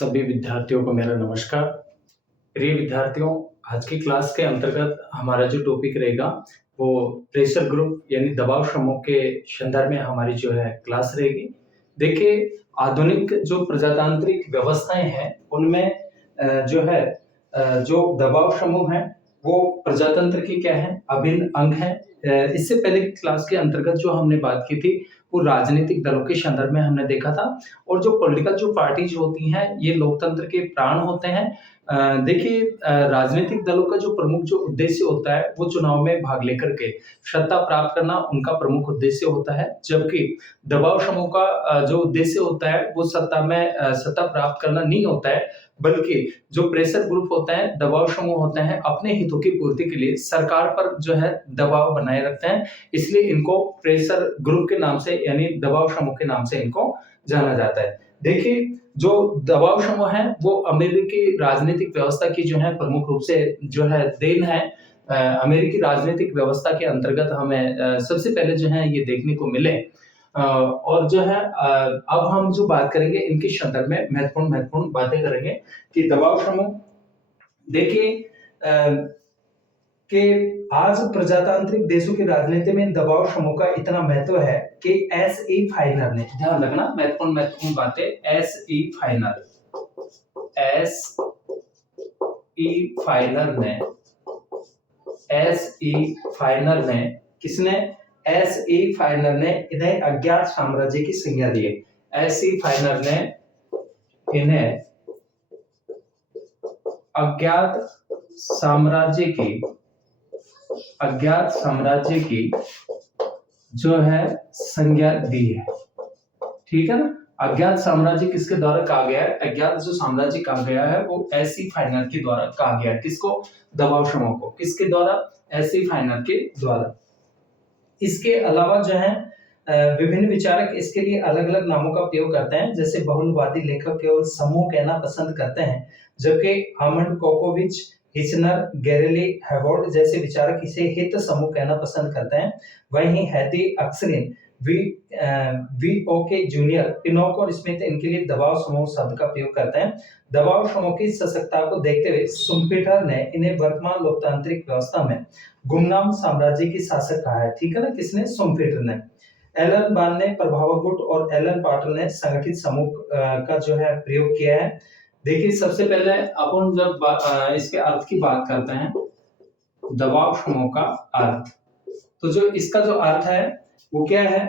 सभी विद्यार्थियों को मेरा नमस्कार। प्रिय विद्यार्थियों, आज की क्लास के अंतर्गत हमारा जो टॉपिक रहेगा वो प्रेशर ग्रुप यानी दबाव समूह के संदर्भ में हमारी जो है क्लास रहेगी। देखिए, आधुनिक जो प्रजातांत्रिक व्यवस्थाएं हैं उनमें जो दबाव समूह है वो प्रजातंत्र की क्या है, अभिन्न अंग है। इससे पहले की क्लास के अंतर्गत जो हमने बात की थी वो राजनीतिक दलों के संदर्भ में हमने देखा था। और जो पॉलिटिकल जो पार्टीज होती हैं ये लोकतंत्र के प्राण होते हैं। देखिए, राजनीतिक दलों का जो प्रमुख जो उद्देश्य होता है वो चुनाव में भाग लेकर के सत्ता प्राप्त करना उनका प्रमुख उद्देश्य होता है, जबकि दबाव समूह का जो उद्देश्य होता है वो सत्ता प्राप्त करना नहीं होता है, बल्कि जो प्रेशर ग्रुप होता है, दबाव समूह होते हैं, अपने हितों की पूर्ति के लिए सरकार पर जो है दबाव बनाए रखते हैं। इसलिए इनको प्रेशर ग्रुप के नाम से यानी दबाव समूह के नाम से इनको जाना जाता है। देखिए, जो दबाव समूह है वो अमेरिकी राजनीतिक व्यवस्था की जो है प्रमुख रूप से जो है देन है। अमेरिकी राजनीतिक व्यवस्था के अंतर्गत हमें सबसे पहले जो है ये देखने को मिले। और जो है अब हम जो बात करेंगे इनके संदर्भ में महत्वपूर्ण बातें करेंगे कि दबाव समूह। देखिए कि आज प्रजातांत्रिक देशों की राजनीति में दबाव समूह का इतना महत्व है कि एस.ई. फाइनर ने, ध्यान रखना, महत्वपूर्ण बातें, एस.ई. फाइनर ने किसने, एस.ई. फाइनर ने इन्हें अज्ञात साम्राज्य की संज्ञा दी है। एस.ई. फाइनर ने इन्हें अज्ञात साम्राज्य की जो है संज्ञा दी है। ठीक है ना। अज्ञात साम्राज्य किसके द्वारा कहा गया है, अज्ञात जो साम्राज्य कहा गया है वो एस.ई. फाइनर के द्वारा कहा गया है। किसको, दबाव समूह को, किसके द्वारा, एस.ई. फाइनर के द्वारा। इसके अलावा जो है विभिन्न विचारक इसके लिए अलग अलग नामों का प्रयोग करते हैं। जैसे बहुलवादी लेखक केवल समूह कहना पसंद करते हैं, जबकि हामंड कोकोविच, हिचनर, गैरेली हैवॉर्ड जैसे विचारक इसे हित समूह कहना पसंद करते हैं। वहीं हैती अक्सरिन, वी.ओ.के. जूनियर, पिनोक और स्मिथ इनके लिए दबाव समूह शब्द का प्रयोग करते हैं। दबाव समूह की सशक्तता को देखते हुए शुम्पेटर ने इन्हें वर्तमान लोकतांत्रिक व्यवस्था में गुमनाम साम्राज्य की शासक कहा है। ठीक है ना, किसने, शुम्पेटर ने। एलन बार्न ने प्रभावक गुट और एलन पार्टर ने संगठित समूह का जो है प्रयोग किया है। देखिए, सबसे पहले अपन जब इसके अर्थ की बात करते हैं, दबाव समूह का अर्थ, तो जो इसका जो अर्थ है वो क्या है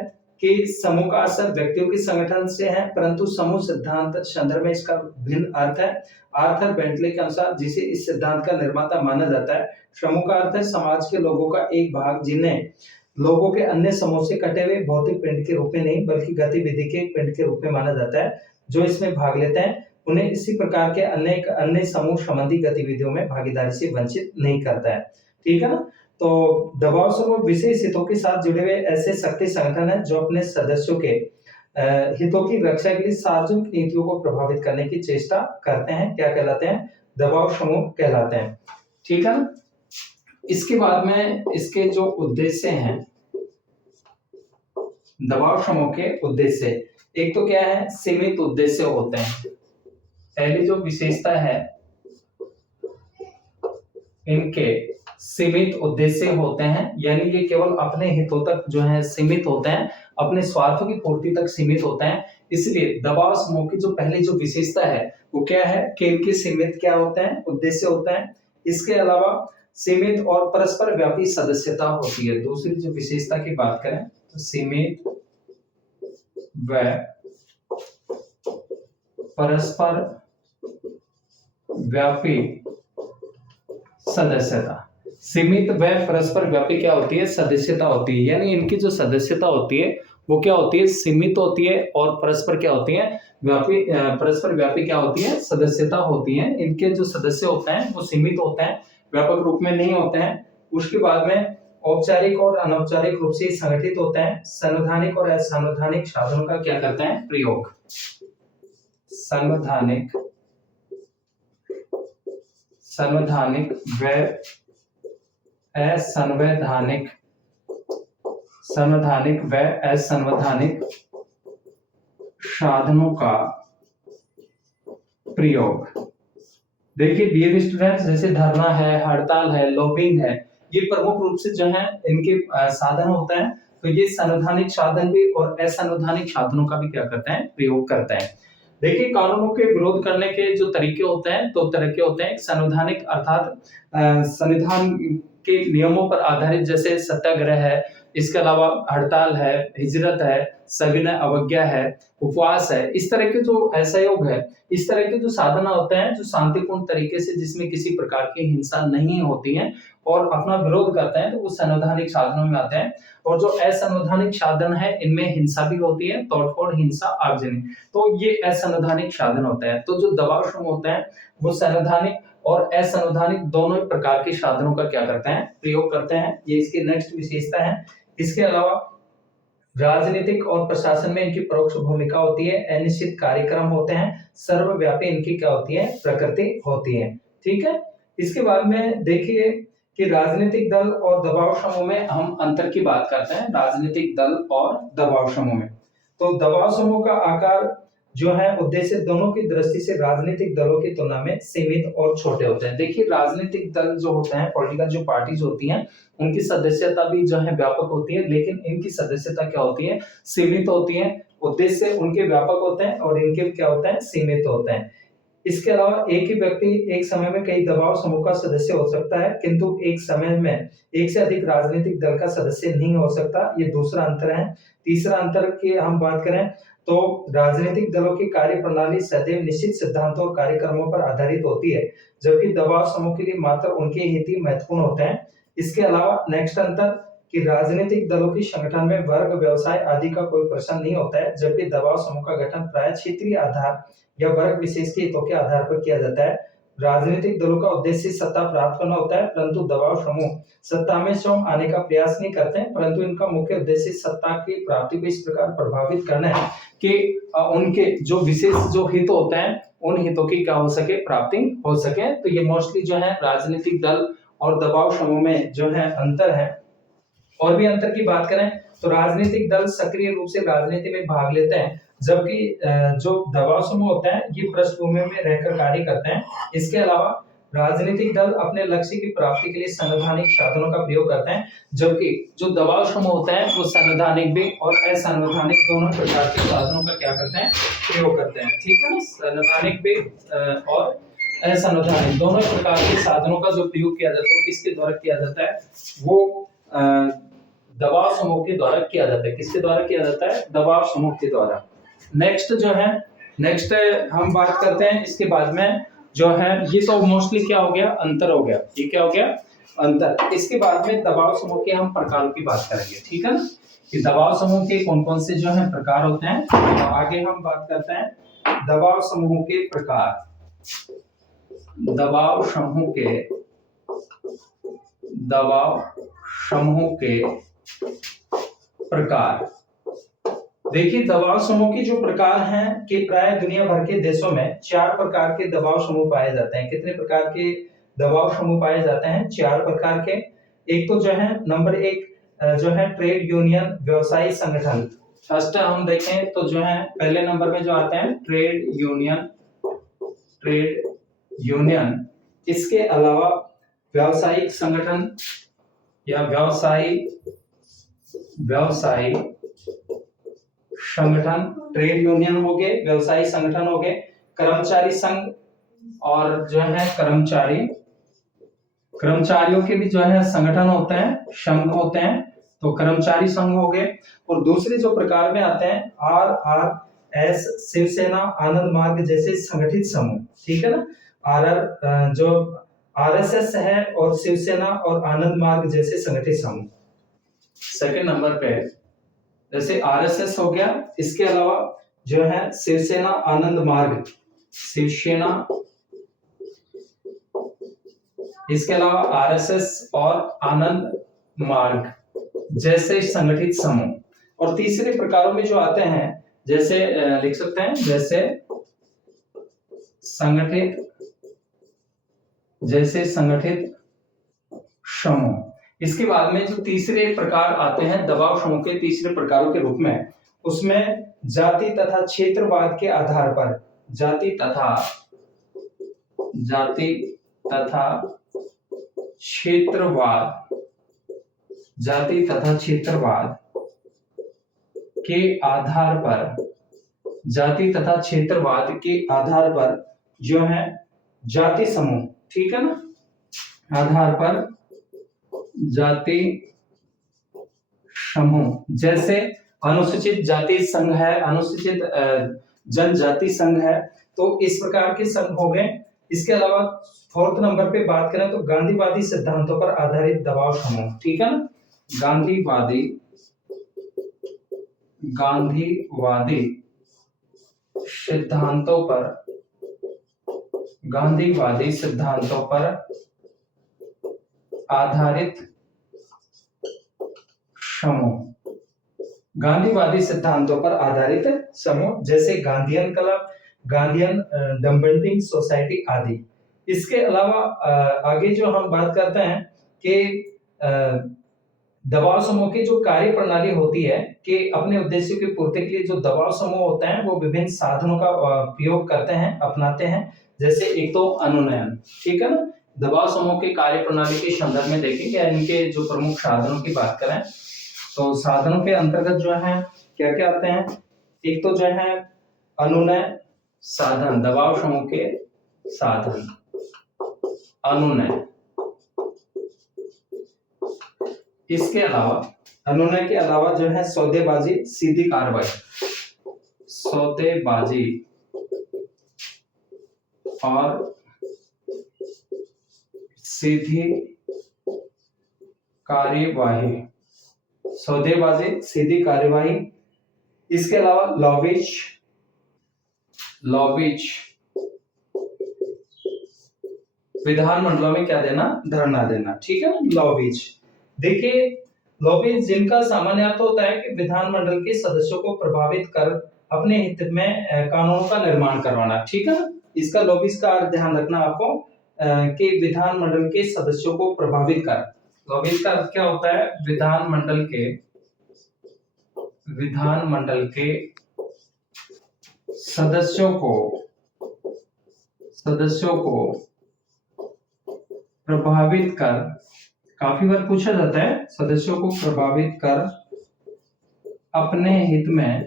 कि समूह का असर व्यक्तियों के संगठन से है, परंतु समूह सिद्धांत संदर्भ में इसका भिन्न अर्थ है। आर्थर बेंटले के अनुसार, जिसे इस सिद्धांत का निर्माता माना जाता है, समूह का अर्थ है समाज के लोगों का एक भाग, जिन्हें लोगों के अन्य समूह से कटे हुए भौतिक पिंड के रूप में नहीं बल्कि गतिविधि के एक पिंड के रूप में माना जाता है। जो इसमें भाग लेते हैं उन्हें इसी प्रकार के अन्य समूह संबंधी गतिविधियों में भागीदारी से वंचित नहीं करता है। ठीक है ना। तो दबाव समूह विशेष हितों के साथ जुड़े हुए ऐसे शक्ति संगठन है जो अपने सदस्यों के हितों की रक्षा के लिए सार्वजनिक नीतियों को प्रभावित करने की चेष्टा करते हैं। क्या कहलाते हैं, दबाव समूह कहलाते हैं। ठीक है ना। इसके बाद में इसके जो उद्देश्य हैं, दबाव समूह के उद्देश्य, एक तो क्या है, सीमित उद्देश्य होते हैं। पहली जो विशेषता है, इनके सीमित उद्देश्य होते हैं, यानी ये केवल अपने हितों तक जो है सीमित होते हैं, अपने स्वार्थ की पूर्ति तक सीमित होते हैं। इसलिए दबाव समूह की जो पहली जो विशेषता है वो क्या है कि इनके सीमित क्या होते हैं, उद्देश्य होते हैं। इसके अलावा सीमित और परस्पर व्यापी सदस्यता होती है। दूसरी जो विशेषता की बात करें तो सीमित व परस्पर व्यापी सदस्यता। सीमित व परस्पर व्यापी क्या होती है, सदस्यता होती है। यानी इनकी जो सदस्यता होती है वो क्या होती है, सीमित होती है, और परस्पर क्या होती है, व्यापी, परस्पर व्यापी क्या होती है, सदस्यता होती है। इनके जो सदस्य होते हैं वो सीमित होते हैं, व्यापक रूप में नहीं होते हैं। उसके बाद में औपचारिक और अनौपचारिक रूप से संगठित होते हैं। संवैधानिक और असंवैधानिक साधनों का क्या करते हैं, प्रयोग। संवैधानिक व असंवैधानिक साधनों का प्रयोग। देखिए डियर स्टूडेंट्स, जैसे धरना है, हड़ताल है, लॉबिंग है, ये प्रमुख रूप से जो है इनके साधन होते हैं। तो ये संवैधानिक साधन भी और असंवैधानिक साधनों का भी क्या करते हैं, प्रयोग करते हैं। देखिए कानूनों के विरोध करने के जो तरीके होते हैं, दो तरह के होते हैं। संवैधानिक अर्थात संविधान के नियमों पर आधारित, जैसे सत्याग्रह है, इसके अलावा हड़ताल है, हिजरत है, सविनय अवज्ञा है, उपवास है। इस तरह के जो असहयोग है, इस तरह के जो साधना होते हैं जो शांतिपूर्ण तरीके से, जिसमें किसी प्रकार की हिंसा नहीं होती है और अपना विरोध करते हैं, तो वो संवैधानिक साधनों में आते हैं। और जो असंवैधानिक साधन है, इनमें हिंसा भी होती है, तोड़फोड़, हिंसा, आगजनी, तो ये असंवैधानिक साधन होते हैं। तो जो दबाव श्रम होते हैं वो संवैधानिक और असंवैधानिक दोनों प्रकार के साधनों का क्या करते हैं, प्रयोग करते हैं। ये इसकी नेक्स्ट विशेषता है। इसके अलावा राजनीतिक और प्रशासन में इनकी परोक्ष भूमिका होती है, अनिश्चित कार्यक्रम होते हैं, सर्वव्यापी इनकी क्या होती है, प्रकृति होती है। ठीक है। इसके बाद में देखिए कि राजनीतिक दल और दबाव समूह में हम अंतर की बात करते हैं। राजनीतिक दल और दबाव समूह में, तो दबाव समूह का आकार जो है, उद्देश्य दोनों की दृष्टि से राजनीतिक दलों की तुलना में सीमित और छोटे होते हैं। देखिए राजनीतिक दल जो होते हैं, पॉलिटिकल जो पार्टीज होती हैं, उनकी सदस्यता भी जो है व्यापक होती है, लेकिन इनकी सदस्यता क्या होती है, सीमित होती है। उद्देश्य उनके व्यापक होते हैं और इनके क्या होते हैं, सीमित होते हैं। इसके अलावा एक ही व्यक्ति एक समय में कई दबाव समूह का सदस्य हो सकता है, किंतु एक समय में एक से अधिक राजनीतिक दल का सदस्य नहीं हो सकता। ये दूसरा अंतर है। तीसरा अंतर की हम बात करें तो राजनीतिक दलों की कार्य प्रणाली सदैव निश्चित सिद्धांतों और कार्यक्रमों पर आधारित होती है, जबकि दबाव समूह के लिए मात्र उनके हित ही महत्वपूर्ण होते हैं। इसके अलावा नेक्स्ट अंतर कि राजनीतिक दलों की संगठन में वर्ग, व्यवसाय आदि का कोई प्रश्न नहीं होता है, जबकि दबाव समूह का गठन प्राय क्षेत्रीय आधार या वर्ग विशेष के हितों के आधार पर किया जाता है। राजनीतिक दलों का उद्देश्य सत्ता प्राप्त करना होता है, परंतु दबाव समूह सत्ता में स्वयं आने का प्रयास नहीं करते हैं, परंतु इनका मुख्य उद्देश्य सत्ता की प्राप्ति को इस प्रकार प्रभावित करना है कि उनके जो विशेष जो हित होते हैं, उन हितों की क्या हो सके, प्राप्ति हो सके। तो ये मोस्टली जो है राजनीतिक दल और दबाव समूह में जो है अंतर है। और भी अंतर की बात करें तो राजनीतिक दल सक्रिय रूप से राजनीति में भाग लेते हैं, जबकि जो दबाव समूह होते हैं ये पृष्ठभूमि में रहकर कार्य करते हैं। इसके अलावा राजनीतिक दल अपने लक्ष्य की प्राप्ति के लिए संवैधानिक साधनों का प्रयोग करते हैं, जबकि जो दबाव समूह होते हैं वो संवैधानिक भी और असंवैधानिक दोनों प्रकार के साधनों का क्या करते हैं, प्रयोग करते हैं। ठीक है ना, संवैधानिक भी और असंवैधानिक दोनों प्रकार के साधनों का जो प्रयोग किया जाता है, किसके द्वारा किया जाता है, वो दबाव समूह के द्वारा किया जाता है। किसके द्वारा किया जाता है, दबाव समूह के द्वारा। नेक्स्ट जो है, नेक्स्ट हम बात करते हैं इसके बाद में जो है, ये तो मोस्टली क्या हो गया, अंतर हो गया। ये क्या हो गया, अंतर। इसके बाद में दबाव समूह के हम प्रकारों की बात करेंगे। ठीक है ना, कि दबाव समूह के कौन कौन से जो है प्रकार होते हैं। तो आगे हम बात करते हैं दबाव समूह के प्रकार। दबाव समूह के प्रकार। देखिए दबाव समूह के जो प्रकार हैं कि प्राय दुनिया भर के देशों में 4 प्रकार के दबाव समूह पाए जाते हैं। कितने प्रकार के दबाव समूह पाए जाते हैं, 4 प्रकार के। एक तो जो है नंबर 1 जो है ट्रेड यूनियन, व्यवसायी संगठन। फर्स्ट हम देखें तो जो है पहले नंबर में जो आते हैं ट्रेड यूनियन। इसके अलावा व्यावसायिक संगठन या व्यवसायी संगठन, ट्रेड यूनियन हो गए, व्यवसायी संगठन हो गए, कर्मचारी संघ और जो है कर्मचारियों के भी जो है संगठन होते हैं, संघ होते हैं, तो कर्मचारी संघ हो गए। और दूसरे जो प्रकार में आते हैं RRS, शिवसेना, आनंद मार्ग जैसे संगठित समूह। ठीक है ना, जो RSS है और शिवसेना और आनंद मार्ग जैसे संगठित समूह। सेकंड नंबर पे जैसे RSS हो गया, इसके अलावा जो है शिवसेना, आनंद मार्ग, इसके अलावा RSS और आनंद मार्ग जैसे संगठित समूह। और तीसरे प्रकारों में जो आते हैं, जैसे लिख सकते हैं जैसे संगठित समूह। इसके बाद में जो तीसरे प्रकार आते हैं दबाव समूह के तीसरे प्रकारों के रूप में, उसमें जाति तथा क्षेत्रवाद के आधार पर जाति तथा क्षेत्रवाद, जाति तथा क्षेत्रवाद के आधार पर, जाति तथा क्षेत्रवाद के आधार पर जो है जाति समूह, ठीक है ना, आधार पर जाति समूह, जैसे अनुसूचित जाति संघ है, अनुसूचित जनजाति संघ है, तो इस प्रकार के संघ हो गए। इसके अलावा फोर्थ नंबर पे बात करें तो गांधीवादी सिद्धांतों पर आधारित दबाव समूह, ठीक है ना, गांधीवादी सिद्धांतों पर, गांधीवादी सिद्धांतों पर आधारित समूह, गांधीवादी सिद्धांतों पर आधारित समूह, जैसे गांधीयन क्लब, गांधीयन डम्बल्डिंग सोसाइटी आदि। इसके अलावा आगे जो हम बात करते हैं कि दबाव समूह की जो कार्य प्रणाली होती है कि अपने उद्देश्यों की पूर्ति के लिए जो दबाव समूह होते हैं वो विभिन्न साधनों का उपयोग करते हैं, अपनाते हैं। जैसे एक तो अनुनयन, ठीक है ना, दबाव समूह की कार्य प्रणाली के संदर्भ में देखेंगे, इनके जो प्रमुख साधनों की बात करें तो साधनों के अंतर्गत जो है क्या क्या आते हैं। एक तो जो है अनुनय साधन, दबाव समूह के साधन अनुनय। इसके अलावा अनुनय के अलावा जो है सौदेबाजी, सीधी कार्रवाई, सौदेबाजी और सीधी कार्यवाही, सौदेबाजी, सीधी कार्यवाही। इसके अलावा लॉबिज, विधानमंडलों में क्या देना, धरना देना, ठीक है ना, लॉबिज। देखिए लॉबिज जिनका सामान्य अर्थ होता है कि विधानमंडल के सदस्यों को प्रभावित कर अपने हित में कानूनों का निर्माण करवाना, ठीक है ना, इसका लॉबिज का अर्थ ध्यान रखना आपको कि विधानमंडल के सदस्यों को प्रभावित कर। लॉबिज का अर्थ क्या होता है, विधानमंडल के सदस्यों को प्रभावित कर, काफी बार पूछा जाता है, सदस्यों को प्रभावित कर अपने हित में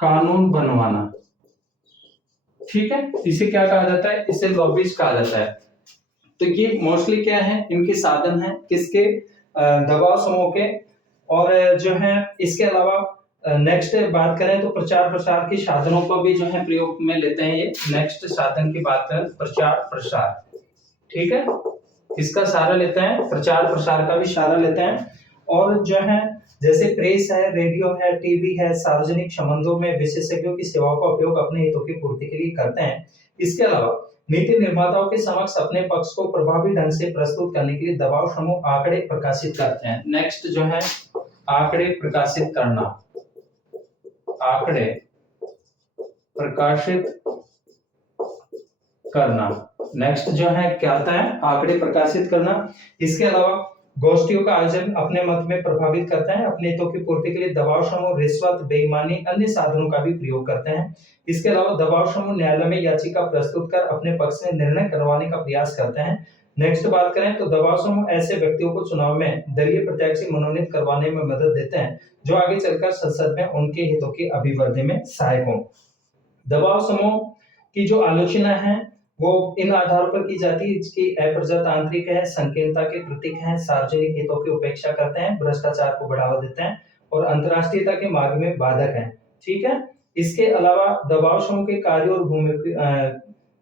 कानून बनवाना, ठीक है, इसे क्या कहा जाता है, इसे लॉबिज कहा जाता है। तो ये मोस्टली क्या है, इनके साधन है किसके, दबाव समूह के। और जो है इसके अलावा नेक्स्ट बात करें तो प्रचार प्रसार के साधनों को भी जो है प्रयोग में लेते हैं। ये नेक्स्ट साधन की बात करें, प्रचार प्रसार, ठीक है, इसका सहारा लेते हैं, प्रचार प्रसार का भी सहारा लेते हैं। और जो है जैसे प्रेस है, रेडियो है, टीवी है, सार्वजनिक संबंधों में विशेषज्ञों की सेवाओं का उपयोग अपने हितों की पूर्ति के लिए करते हैं। इसके अलावा नीति निर्माताओं के समक्ष अपने पक्ष को प्रभावी ढंग से प्रस्तुत करने के लिए दबाव समूह आंकड़े प्रकाशित करते हैं। नेक्स्ट जो है आंकड़े प्रकाशित करना, आंकड़े प्रकाशित करना, नेक्स्ट जो है क्या आता है, आंकड़े प्रकाशित करना। इसके अलावा गोष्ठियों का आयोजन अपने मत में प्रभावित करता है, अपने हितों की पूर्ति के लिए दबाव समूह रिश्वत, बेईमानी, अन्य साधनों का भी प्रयोग करते हैं। इसके अलावा दबाव समूह न्यायालय में याचिका प्रस्तुत कर अपने पक्ष में निर्णय करवाने का प्रयास करते हैं। नेक्स्ट बात करें तो दबाव समूह ऐसे व्यक्तियों को चुनाव में दलीय प्रत्याशी मनोनीत करवाने में मदद देते हैं जो आगे चलकर संसद में उनके हितों की अभिवृद्धि में सहायक हों। दबाव समूह की जो आलोचना है वो इन आधारों पर की जाती है, इसकी अप्रजातांत्रिक है, संकीर्णता के प्रतीक हैं, सार्वजनिक हितों की उपेक्षा करते हैं, भ्रष्टाचार को बढ़ावा देते हैं और अंतर्राष्ट्रीयता के मार्ग में बाधक हैं, ठीक है। इसके अलावा दबाव समूह के कार्य और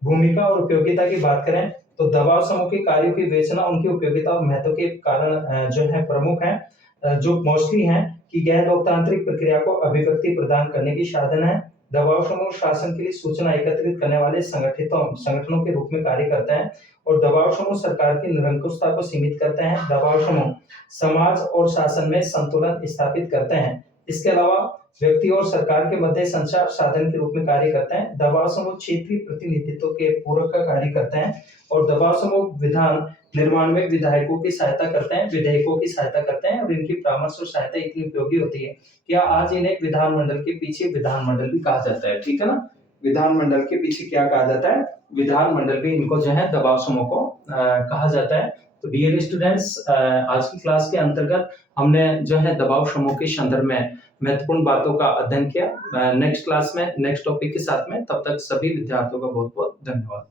भूमिका और उपयोगिता की बात करें तो दबाव समूह के कार्यों की विवेचना उनकी उपयोगिता और महत्व के कारण जो है प्रमुख है, जो मोस्टली है कि यह लोकतांत्रिक प्रक्रिया को अभिव्यक्ति प्रदान करने की साधन है। दबाव समूह शासन के लिए सूचना एकत्रित करने वाले संगठनों के रूप में कार्य करते हैं और दबाव समूह सरकार की निरंकुशता को सीमित करते हैं। दबाव समूह समाज और शासन में संतुलन स्थापित करते हैं। इसके अलावा व्यक्ति और सरकार के मध्य संचार साधन के रूप में कार्य करते हैं। दबाव समूह क्षेत्रीय प्रतिनिधित्व के पूरक का कार्य करते हैं और दबाव समूह विधान निर्माण में विधायकों की सहायता करते हैं, विधेयकों की सहायता करते हैं और इनकी परामर्श और सहायता इतनी उपयोगी होती है कि आज इन्हें विधानमंडल के पीछे विधानमंडल भी कहा जाता है। ठीक है ना, विधानमंडल के पीछे क्या कहा जाता है, विधानमंडल भी इनको जो है दबाव समूह को कहा जाता है। तो डियर स्टूडेंट्स, आज की क्लास के अंतर्गत हमने जो है दबाव समूह के संदर्भ में महत्वपूर्ण बातों का अध्ययन किया। नेक्स्ट क्लास में नेक्स्ट टॉपिक के साथ में, तब तक सभी विद्यार्थियों का बहुत बहुत धन्यवाद।